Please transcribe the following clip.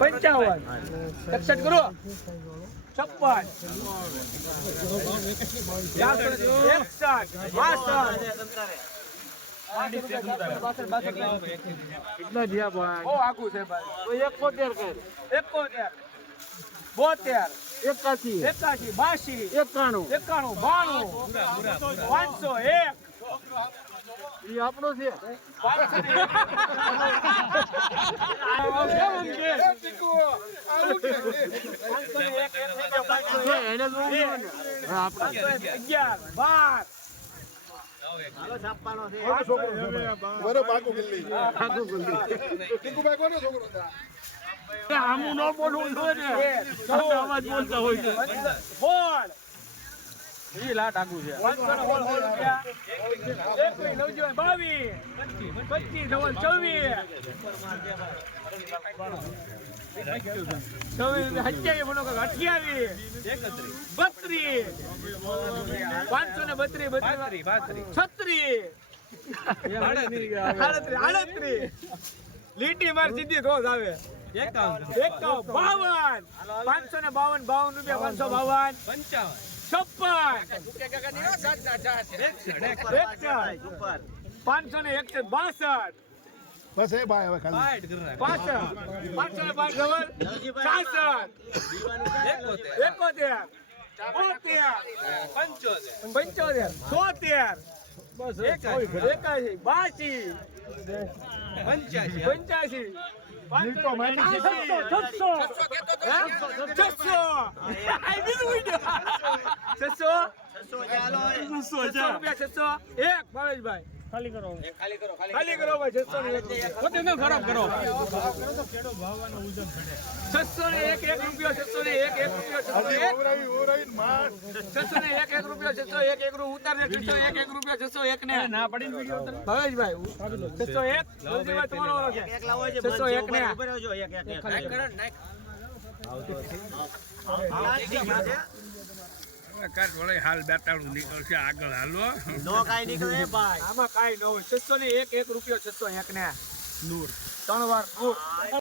પંચાવન. એકસઠ કરો છપ્પન. બોતેર. એકાશી. એકાશી. બાસી. એકાણું. એકાણું. બાણું. પાંચસો એક. આપણો છે પાંચસો ને એક. કેવું છે? પાંચસો ને એક, એક થઈ ગયો, પાંચસો છે, એક. એને જોવું જોઈએ ને. હા, આપણે પાંચસો એક, અગિયાર બાર બરો પાકું ગલ્લી આખું ગંદી. ટીકુભાઈ કોનો છોકરો છે એ આમું ન બોલવું જોઈએ બોલતા હોય છે આગું છે. પાંચસો ને બાવીસ. પચીસ ચોવીસ. બત્રીસ. પાંચસો ને બત્રીસ બત્રીસ. છત્રીસ. આડત્રીસ. આડત્રીસ લીટી માર સીધી રોજ આવે. એકાવન. બાવન. પાંચસો ને બાવન બાવન રૂપિયા પાંચસો બાવન. છપ્પન. પાંચસો ને એકસો બાસઠ. બસ એ ભાઈ હવે ખાલી. ને પાંચ ડબલ છાસઠ એકોતેર. પંચોતેર. બસ એકાશી. બાસી. પંચ્યાસી. નીકળો, મારી છસો છસો છસો છસો છસો રૂપિયા છસો એક ભાવેશભાઈ ખાલી કરો. ખાલી કરો ભાઈ છસો ને એક ખરાબ કરો. છસો ને એક એક રૂપિયો છસો ને એક એક રૂપિયો છસો હજી એક. ઓવરાવી ઓવરાવીને માર. છસો ને એક એક રૂપિયો છસો એક એક રૂ ઉતાર ને છસો એક એક રૂપિયો છસો એક ને. ના પડી ભાવેશભાઈ છસો એક? જલ્દીભાઈ તમારો વારો છે. છસો વળે હાલ બેતાળું નીકળશે આગળ હાલો. નો કાઈ નીકળે ભાઈ. આમાં કાઈ ન હોય. છસો ને એક એક રૂપિયો છસો એક ને. નૂર. ત્રણ વાર નૂર.